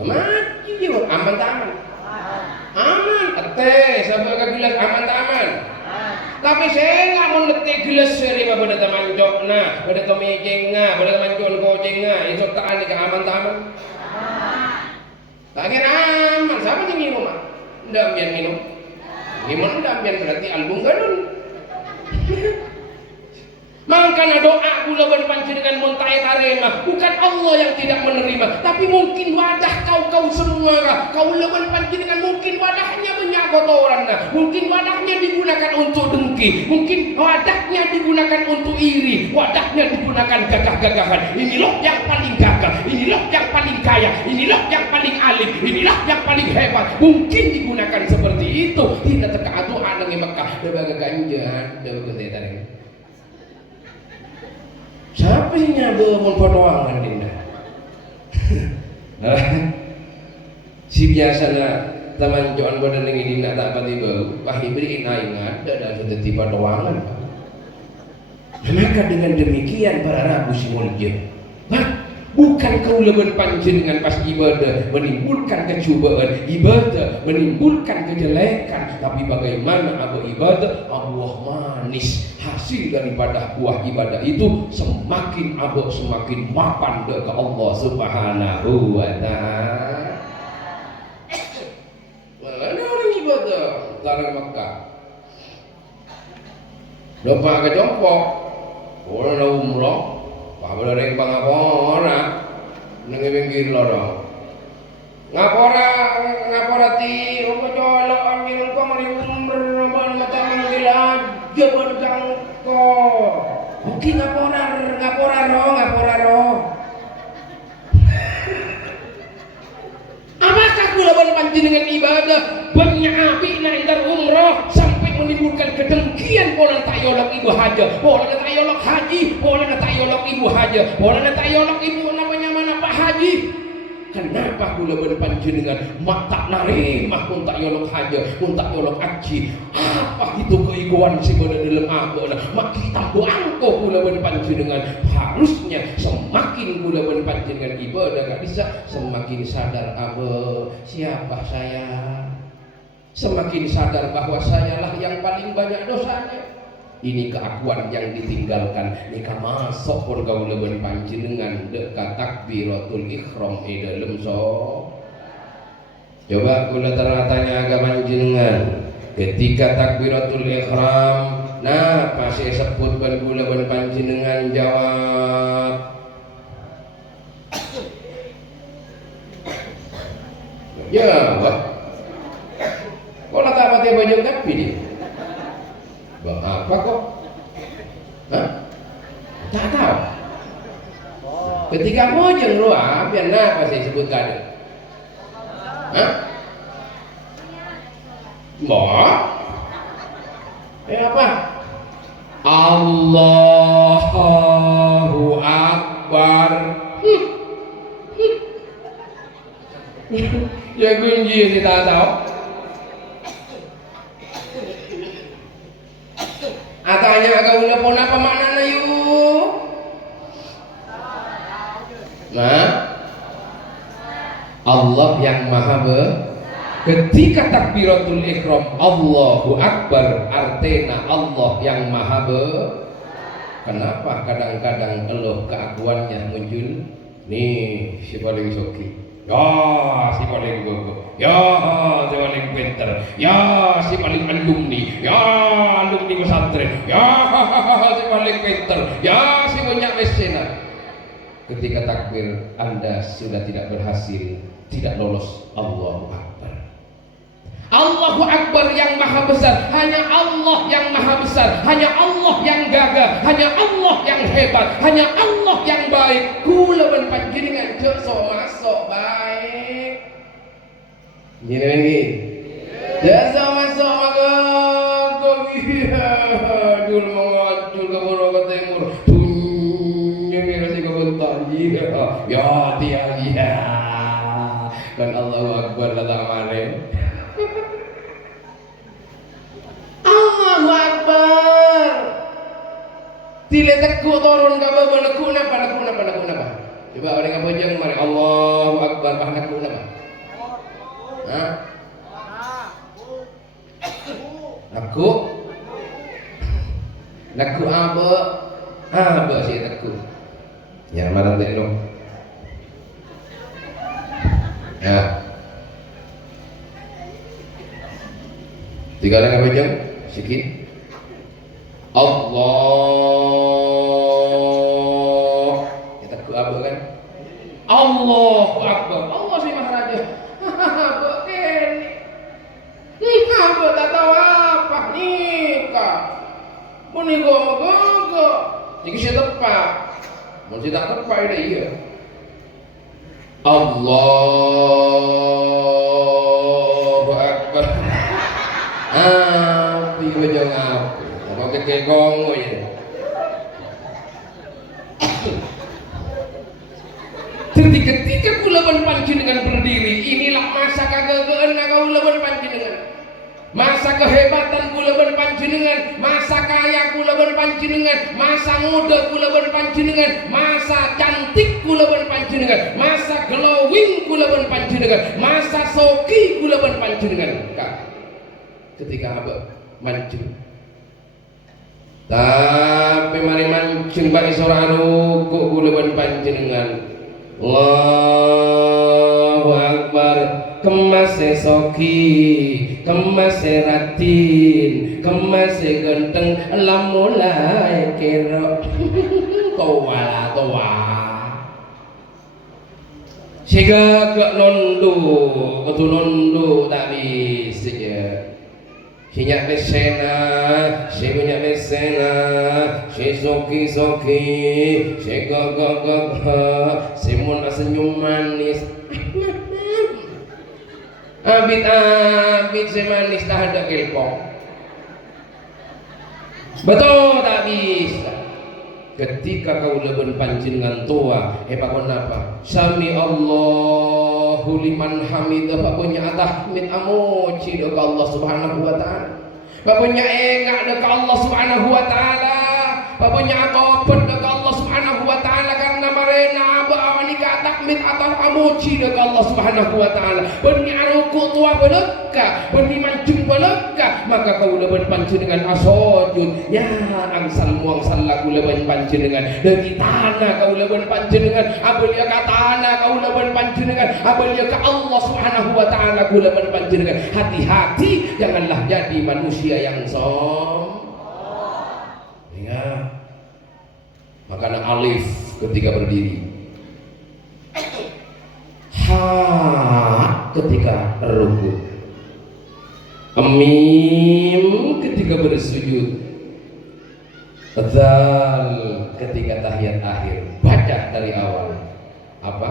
Mati juga aman tak aman? Aman. Teh sampai agak gelas aman tak aman? Tapi saya nggak mau letik gelas seri pada teman jok nah, pada teman jengah, pada teman jon kocengah, itu tak ada aman taman. Tak kira aman, siapa yang minum? Dambian minum, gimana dambian berarti album galon. Makanya doa kula ben panjenengan muntai tarema bukan Allah yang tidak menerima, tapi mungkin wadah kau semua kau ben panjenengan mungkin wadahnya banyak kotoran, mungkin wadahnya digunakan untuk dengki, mungkin wadahnya digunakan untuk iri, wadahnya digunakan gagah-gagahan. Ini loh yang paling gagah, ini loh yang paling kaya, ini loh yang paling alim, inilah yang paling hebat. Mungkin digunakan seperti itu. Tidak terkatu anak Mekah sebagai ganjaran dari kentetan. Siapa sih nyabo mau potoangan dinda? Si biasanya teman Joan bodan ini dinda tak pati bau, pahibri ingat ada seperti potoangan. Maka dengan demikian para Rabu simulje, bukan kaulaban panjenengan pas ibadah menimbulkan kecubaan, ibadah menimbulkan kejelekan, tapi bagaimana abu ibadah Allah manis, hasil daripada buah ibadah itu semakin abu semakin mapan ke Allah Subhanahu wa taala. Mana orang ibadah larang Mekah, doa ke jongkok, orang umroh. Pablo ring pangapora nang pinggir lorong. Ngapora ti opo jolo angin ko mari umber mata manggila jebon jangko. Oke ngapora ro. Apakah kula ban panjenengan ibadah banyak api na indar umroh sampai menimbulkan kedengkian pola tak yolok ibu haja, pola tak yolok haji, pola tak yolok ibu haja, pola tak yolok ibu namanya mana Pak Haji. Kenapa kula ban panjenengan mak tak narimah pun tak yolok haja, pun tak yolok haji? Apa itu keikuan sing ada dalam aku nah? Mak kita angko kula ban panjenengan harusnya semakin kula ban panjenengan ibadah gak bisa semakin sadar abe siapa saya, semakin sadar bahwa sayalah yang paling banyak dosanya. Ini keakuan yang ditinggalkan nika masuk pun kula ban panjenengan dekat takbiratul ihram dalam so. Coba kula tanya ke panjenengan ketika takbiratul ihram nah pasti sebut ban kula ban panjenengan jawab jawab kalau tak pakai baju tapi dia bang apa kok? Hah? Tak tahu. Ketika mojeng lu biar apa sih sebut kade? Hah? Mbak? Apa? Allah Ya kunci si tak tahu. Atanya kau lepon apa maknanya yuk? Nah, Allah yang maha ketika takbiratul ihram Allahu Akbar artena Allah yang maha kenapa kadang-kadang eluh keakuannya muncul nih si paling soki ya si paling gogo ya si paling pinter ya si paling alumni pesantren ya si paling pinter ya si banyak mesenat. Ketika takbir Anda sudah tidak berhasil, tidak lolos. Allahu Akbar. Allahu Akbar yang maha besar. Hanya Allah yang maha besar. Hanya Allah yang gagah. Hanya Allah yang hebat. Hanya Allah yang baik. Kula ben panjenengan jek sok masuk baik. Gini lagi. Jek sok masuk maka dulu mengacul ke Borobudur ke timur. Ya dia kan Allahu Akbar datang mare. Allahu Akbar. Diletak ku turun ka bawah nak napa. Coba orang apa jeng mari Allahu Akbar bah nak napa. Hah? Aku apa sih aku? Ya marah deh dong. Ya. Tiga orang apa jam? Sikit. Allah. Kita ku apa kan? Allahu Akbar. Allah sih maharaja. Begini. Apa tak tahu apa nikah. Menikah. Jadi saya tepat. Mesti tak tepat dia. Allahu Akbar. Api wajah api. Kalau kekegong aja. Ketika kula panjenengan berdiri, inilah masa kagagahan kula panjenengan. Masa kehebatan kula panjenengan, masa kaya kula panjenengan, masa muda kula panjenengan, masa cantik kula panjenengan, masa glowing kula panjenengan, masa soki kula panjenengan. Kak, ketika abah mancung, tapi mari mancung bari sora ruku kula panjenengan. Allahu Akbar. Kemase soki, kemase ratin, kemase genteng, lamulai kero toa. Siga gak nondo, kudu nondo tak bisa ya. Sinyak mesena, si punya mesena, si soki, si gagak, si mun senyum manis. Abit semanis tak ada kelpong. Betul tak bisa. Ketika kau leben panjenengan tua, pakon apa? Sami Allahu liman hamidah. Paknya tahmid amoci ke Allah Subhanahu wa taala. Paknya engak ke Allah Subhanahu wa taala. Paknya tobat ke Allah Subhanahu wa taala karena marena awanika tahmid atau amoci ke Allah Subhanahu wa taala. Paknya ruku tua belaka, paknya mancung belaka, maka kau leben panjenengan asojud. Ya angsal muangsal lagu leben panjenengan dari tanah kau leben panjenengan abelia ka tanah kau leben panjenengan abelia ka Allah Subhanahu wa taala kau leben panjenengan. Hati-hati janganlah jadi manusia yang ya. Makanya alif ketika berdiri, ha ketika rukuk, mim ketika bersujud, zal ketika tahiyat akhir. Baca dari awal. Apa?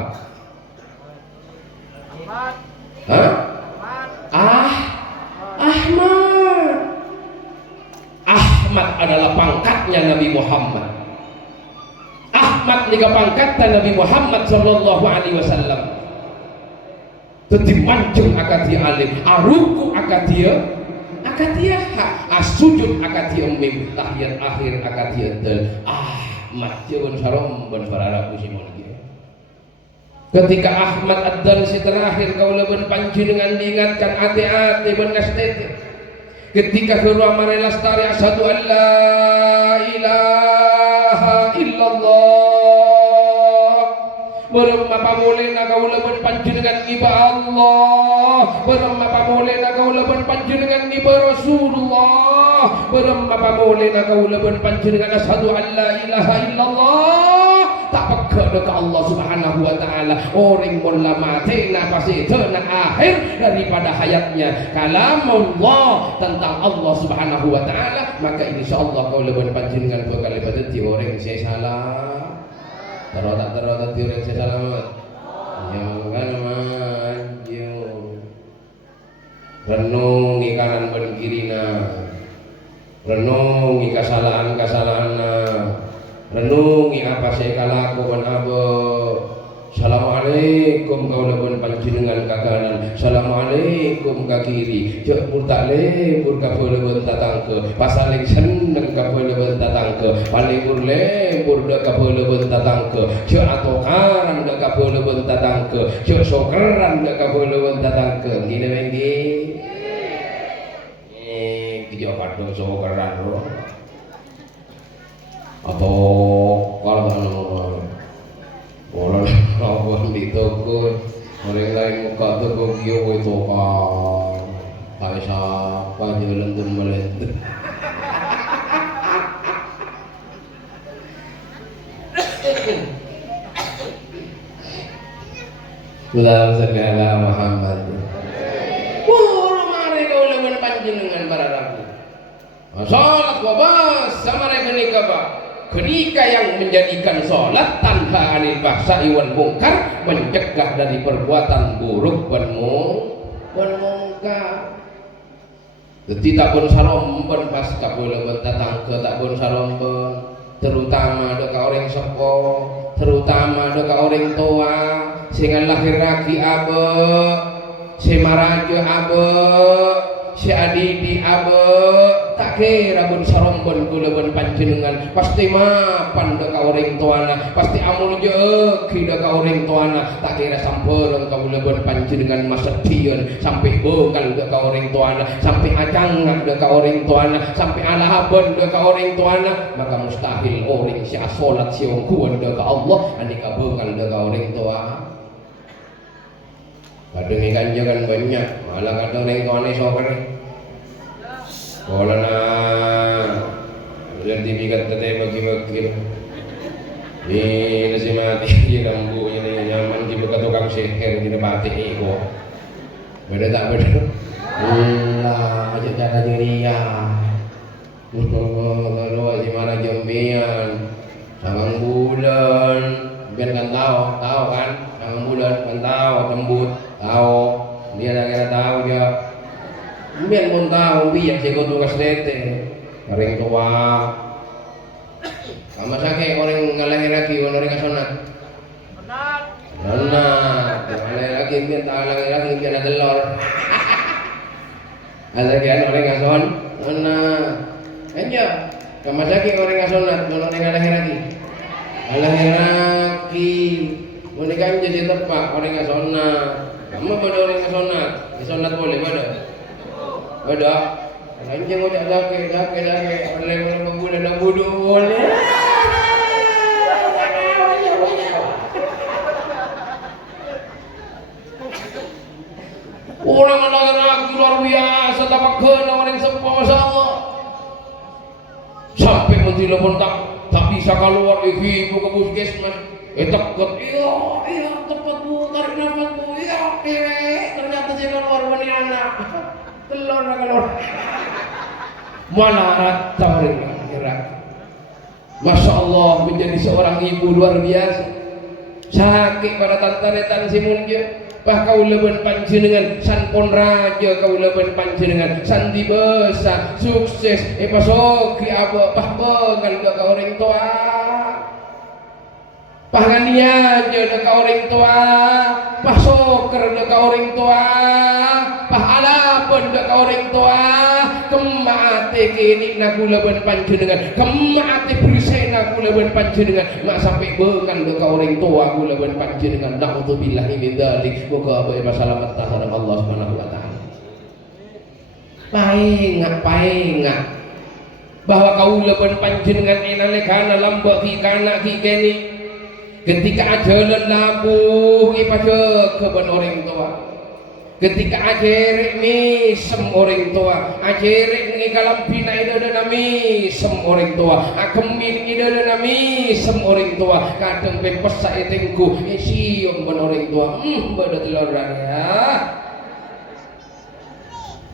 Hah? Ahmad. Ahmad adalah pangkatnya Nabi Muhammad. Ahmad nika pangkatnya Nabi Muhammad sallallahu alaihi wasallam. Dadi mancung akad dia alim, aruku akad dia asujud akad dia mim, tahiyat akhir akad dia del. Matjeun saromben para kusimun kieu. Ketika Ahmad Ad-Darsi terakhir kaulabeun panjenengan diingatkan hati-hati beun kastete. Ketika keluar mare lastari asyhadu an la ilaha illallah. Berem pamulena kaulabeun panjenengan iba Allah. Berem pamulena kaulabeun panjenengan iba Rasulullah. Berem pamulena kaulabeun panjenengan asyhadu an la ilaha illallah. Tak peka ke Allah Subhanahu wa taala. Orang mun lamatena pasti tenan akhir daripada hayatnya kalamullah tentang Allah Subhanahu wa taala, maka insyaallah kaulabeun panjenengan bakal dadi orang saya salah. Terotak di orang saya selamat. Jangan maju. Renungi kanan dan kirina. Renungi kesalahan-kesalahanna. Renungi apa saya kalakukan apa. Assalamualaikum kaulabeun panjenengan ka kanan, assalamualaikum ka kiri. Cek murtak lebur ka kaulabeun tatangke, pasaling seneng ka kaulabeun tatangke, palebur lebur da ka kaulabeun tatangke, cek atokaran da ka kaulabeun tatangke, cek sokeran da ka kaulabeun tatangke. Gini menggi. Kijo kadung sokeran ro. Atau kalau orang orang di toko orang lain muka toko kio itu kan kayak siapa jalan tembelet. Allahumma shalli ala Muhammad. Mari kau lakukan panjenengan para ragu. Salat wabas sama mereka pak. Ketika yang menjadikan sholat tanha anil fahsya'i wal munkar, mencegah dari perbuatan buruk dan munkar. Tidak pun saromben pas kaulabeun tatangke tak pun saromben, terutama deka orang sepo, terutama deka orang tua, sehingga lahir lagi abe, si marajo abe, si adidi abe. Tak kira bun saromben kaulabeun panjenengan pasti mapan da ka urang tuana, pasti amul jeuki da ka urang tuana. Tak kira sampeureung kaulabeun panjenengan masedieun sampai beungal da ka urang tuana, sampai acangan da ka urang tuana, sampai alahabeun da ka urang tuana, maka mustahil urang sia salat sia ungkuan da ka Allah andi ka beungal da ka urang tua. Kadang ikan jangan banyak, malah kadang urang tuane soker. Wala na sertifikat tete bagi-bagi. Ini nasi mati di lambu ini nyaman di bekas tukang seher di mati ego. Beda tak beda? Lah aja cara dunia. Kalau si mana jembian, sangang bulan, biar kan tahu kan, sangang bulan kan tahu tembut, tahu dia dah kira tahu dia. Biar pun tahu biar saya kau tugas nete orang tua sama sakit orang ngalahir lagi orang kasonat benar ngalahir lagi biar tak ngalahir lagi biar ada telur ada kian orang kason benar aja sama sakit orang kasonat orang ngalahir lagi menikah jadi tepat orang kasonat kamu pada orang kasonat kasonat boleh pada ada, anjing udah laki, orang membunuh dan bunuh boleh. Orang anak lagi luar biasa, tapak kena orang sepuh masya Allah. Sampai menteri lepon tak bisa keluar ibu ke puskesmas. Takut, iya tepat bu, tarik nafas bu, iya ternyata saya keluar bani anak. Telur mana rata orang gerak. Masya Allah menjadi seorang ibu luar biasa. Sakit pada tantaretan si munja. Bah kaulabeun panjenengan sanpon raja kaulabeun panjenengan sandi besar sukses pasoki aba bah beungal ka urang tua. Pahania je deka orang tua, pah soker deka orang tua, pah alapun deka orang tua, kemate kini nak kulaban panjenengan, kemate berisena kulaban panjenengan, mak sampai bengan deka orang tua kulaban panjenengan. Na'udzubillahi min dzalik. Moga abai selamat tahanan Allah Subhanahu wa taala. Paingat bahwa kaulaban panjenengan enalekana lambak kana kikeni ketika ajalan labuh ipada keban orang tua, ketika ajerek misem orang tua, ajerek ngigalam pina idada nami sem orang tua, akemin idada nami sem orang tua, kadang pen pesak etengku isium ban orang tua bada telur ya.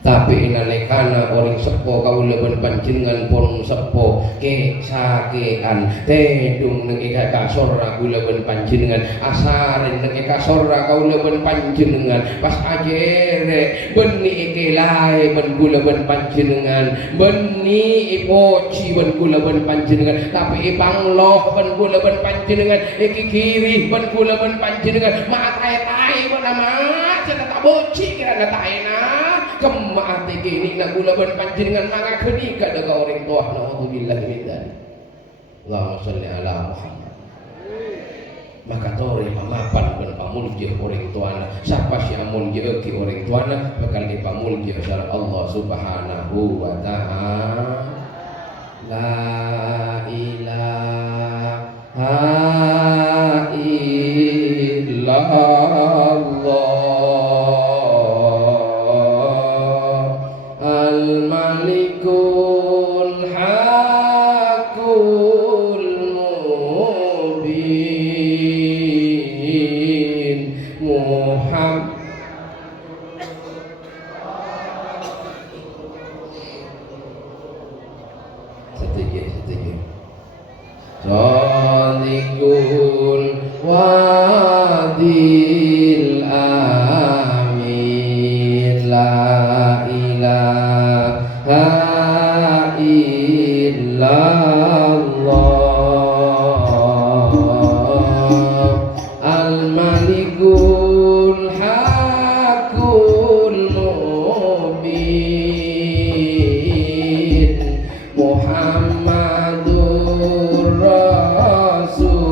Tapi inalekana orang sepo kaulaban panjenengan pun sepo ke sakean tedung neng eka kasorra kaulaban panjenengan asaren neng eka sorra kaulaban panjenengan pas ajere beni eke lae ben kaulaban panjenengan beni ipoci ben kaulaban panjenengan tapi ipangloh ben kaulaban panjenengan iki kiri ben kaulaban panjenengan matai-tai ben amat tak boci kira taena kemate kini nak kulaban panjenengan maka kenika daga orang tua. Naudzubillah min dzalik. Allahumma shalli ala Muhammad. Maka tori mamapan ben pamulji orang tuana siapa si amulji ki orang tuana bakal dipamulji oleh Allah Subhanahu wa taala. La ilaha illallah Al-Malikul Hakul Mubin Muhammad. Setuju. Shadiqul wadil amin la ilaha illallah al-malikul hakul mubin Muhammadur Rasulullah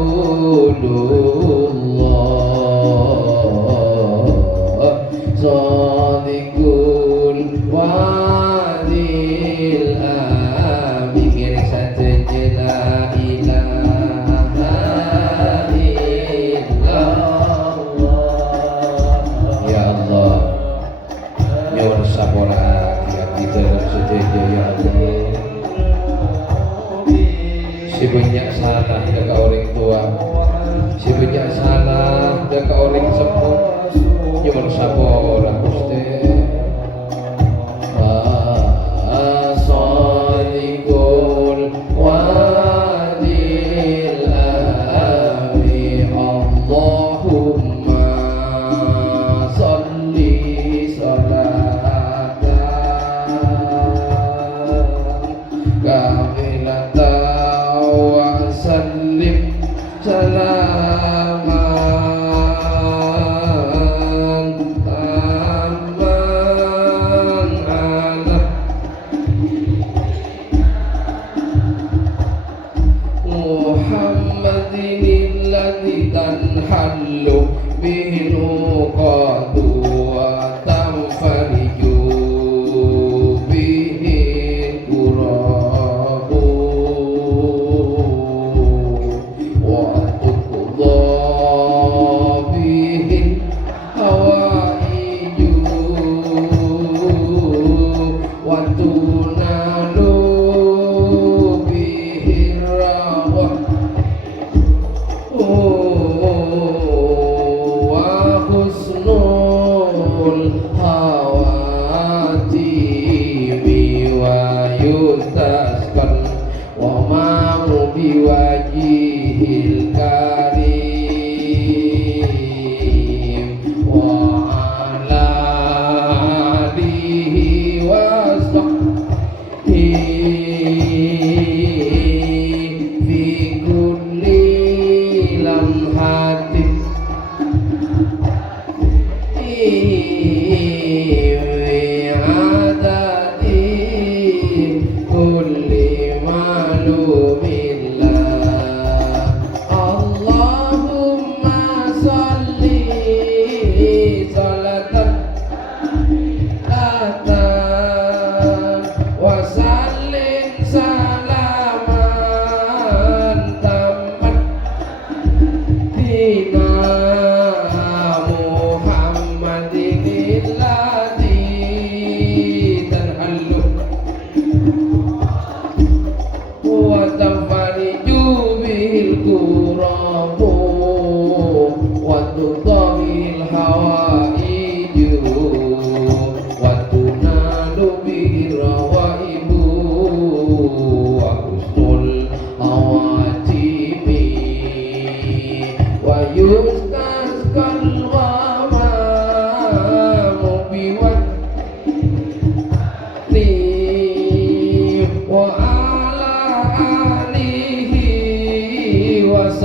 Shadiqul wadil amin kiri satu la ilaha illallah. Ya Allah nyuwun sapora kita setuju ya Allah. Si banyak salah dekat orang tua, si banyak salah dekat orang sepuh, nyuwun sapora Gusti.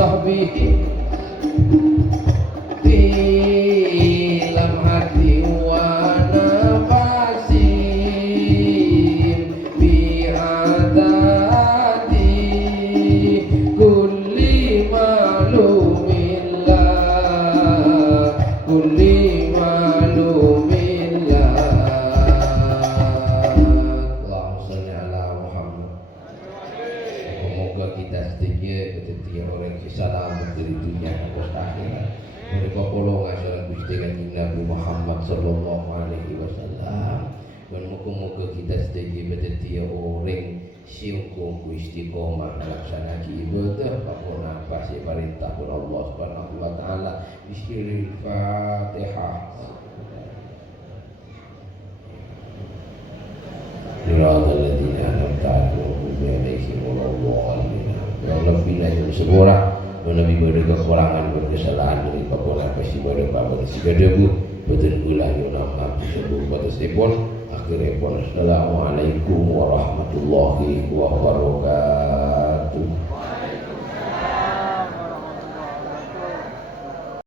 sahbihi dalam hati wa nafasim bi'adadi kulli malumillah kulli malumillah. Allahumma sholli ala Muhammad. Semoga kita setia ketika orang selamat dari dunia dan akhirat. Mereka polong asaran Gusti Kanjeng Nabi Muhammad sallallahu alaihi wasallam. Dan muka-muka kita setia bersetia orang siungkung istiqomah melaksanakan ibadah apapun apa sih perintah pun Allah Subhanahu wa taala. Bismillahirrahmanirrahim. Siratal ladzina an'amta 'alaihim ghairil maghdubi 'alaihim waladdallin. Segera Nabi kekurangan berkesalahan dari apapun apa sih pada bapak segadabu betul gula yunama disebut batas depon akhirnya pun assalamualaikum warahmatullahi wabarakatuh.